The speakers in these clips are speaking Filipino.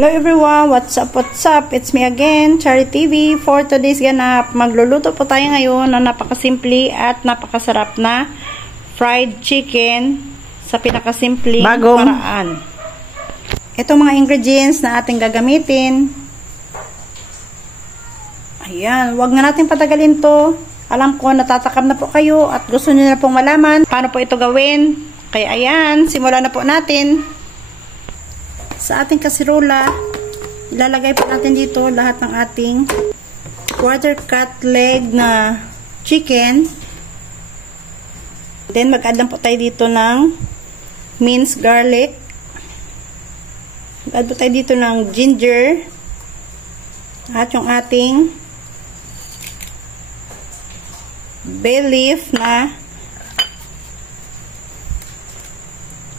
Hello everyone, what's up, what's up? It's me again, Chari TV. For today's ganap, magluluto po tayo ngayon ng napakasimple at napakasarap na fried chicken sa pinakasimpleng paraan. Ito mga ingredients na ating gagamitin. Ayan, wag na natin patagalin to. Alam ko natatakam na po kayo at gusto niyo na pong malaman paano po ito gawin. Kaya ayan, simulan na po natin. Sa ating kasirola, ilalagay po natin dito lahat ng ating quarter cut leg na chicken. Then mag-add lang po tayo dito ng minced garlic. Mag-add po tayo dito ng ginger. At yung ating bay leaf na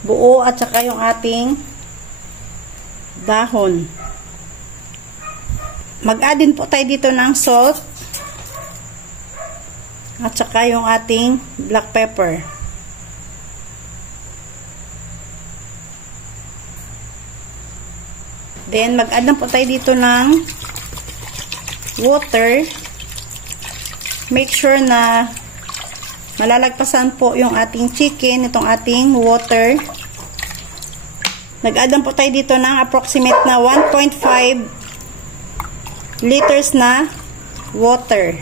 buo at saka yung ating dahon. Mag-add din po tayo dito ng salt at saka yung ating black pepper. Then mag-add lang po tayo dito ng water. Make sure na malalagpasan po yung ating chicken, itong ating water. Nag-add lang po tayo dito ng approximate na 1.5 liters na water.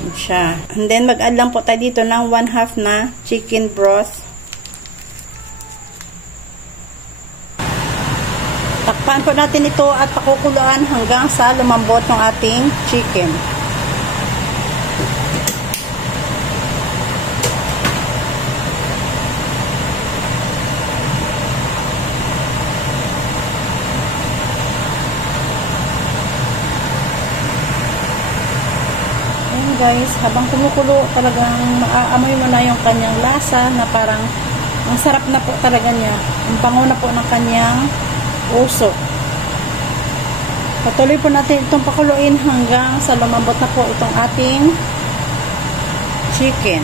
Yan siya. And then mag-add lang po tayo dito ng 1/2 na chicken broth. Takpan po natin ito at pakukuluan hanggang sa lumambot ng ating chicken. Guys, habang kumukulo talagang maaamoy mo na yung kanyang lasa na parang ang sarap na po talaga niya. Ang bango na po ng kanyang usok. Patuloy po natin itong pakuluin hanggang sa lumambot na po itong ating chicken.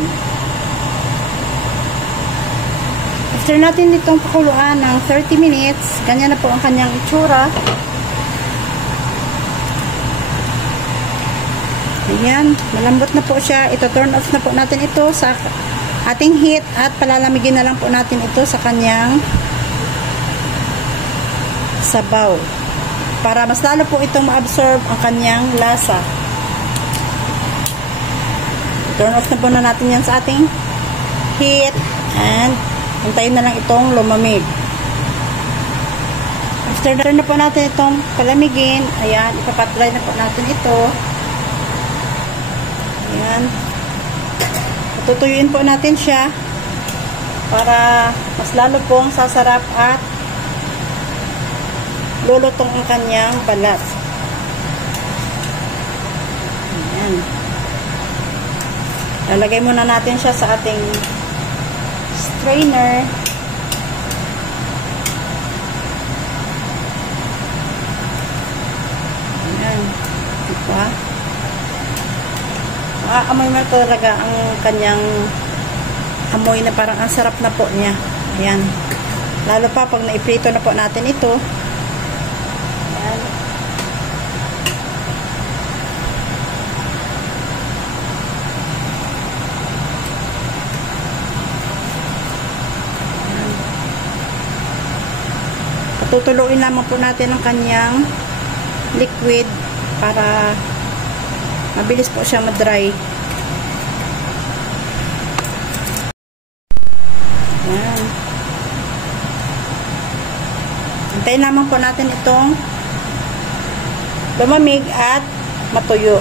After natin itong pakuluan ng 30 minutes, ganyan na po ang kanyang itsura. Ayan, malambot na po siya. Ito, turn off na po natin ito sa ating heat at palalamigin na lang po natin ito sa kanyang sabaw. Para mas lalo po itong ma-absorb ang kanyang lasa. Turn off na po na natin yan sa ating heat and antayin na lang itong lumamig. After na po natin itong palamigin, ayan, ipapatry na po natin ito. Ayan. Tutuyuin po natin siya para mas lalo pong sasarap at lulutong ang kanyang balat. Ayan. Lalagay muna natin siya sa ating strainer. Ayan. Diba? Amoy mo talaga ang kanyang amoy na parang ang sarap na po niya. Ayan. Lalo pa pag naiprito na po natin ito. Ayan. Ayan. Patutuluin lamang po natin ang kanyang liquid para mabilis po siya ma-dry. Ayan. Antayin naman po natin itong lumamig at matuyo.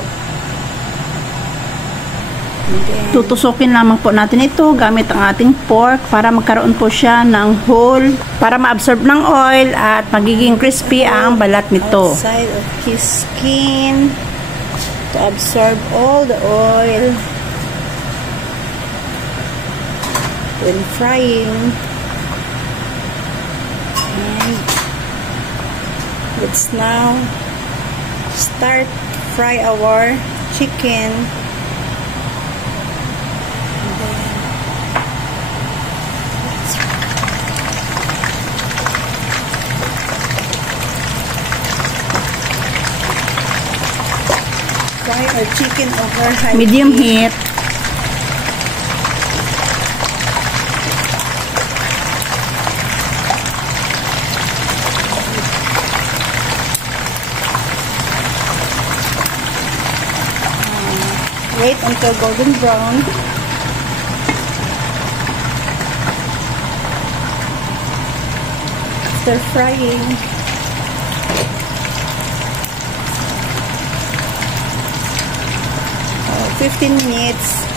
Tutusukin lamang po natin ito gamit ang ating fork para magkaroon po siya ng hole para ma-absorb ng oil at magiging crispy ang balat nito. Outside of his skin to absorb all the oil when frying. And let's now start fry our chicken. fry our chicken over high medium heat. Wait until golden brown. Stir frying. Oh, 15 minutes.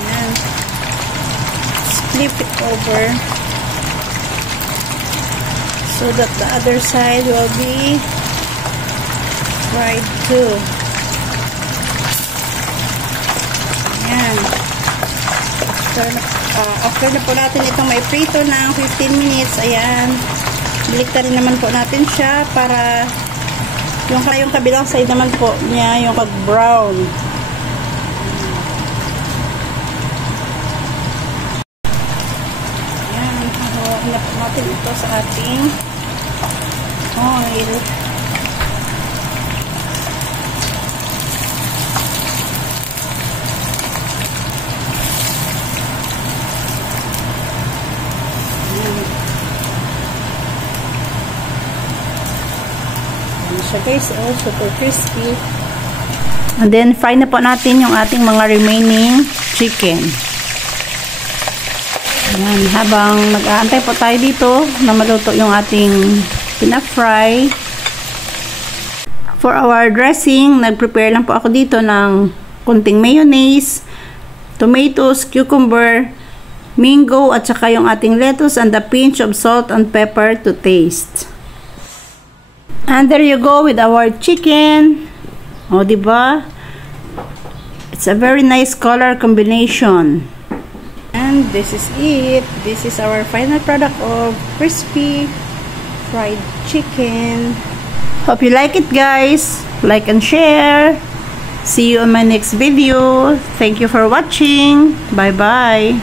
Ayan. Flip it over so that the other side will be fried too. Ayan. After na po natin itong may prito ng 15 minutes, ayan, baliktarin naman po natin siya para yung kabilang side naman po niya yung pag-brown. Ayan, hahawain na po natin ito sa ating oil. Siya guys, oh, super crispy. And then fry na po natin yung ating mga remaining chicken. Ayan, habang nag-aantay po tayo dito na maluto yung ating pina-fry. For our dressing, nag-prepare lang po ako dito ng kunting mayonnaise, tomatoes, cucumber, mango, at saka yung ating lettuce, and a pinch of salt and pepper to taste. And there you go with our chicken. O, diba? It's a very nice color combination. And this is it. This is our final product of crispy fried chicken. Hope you like it, guys. Like and share. See you on my next video. Thank you for watching. Bye-bye.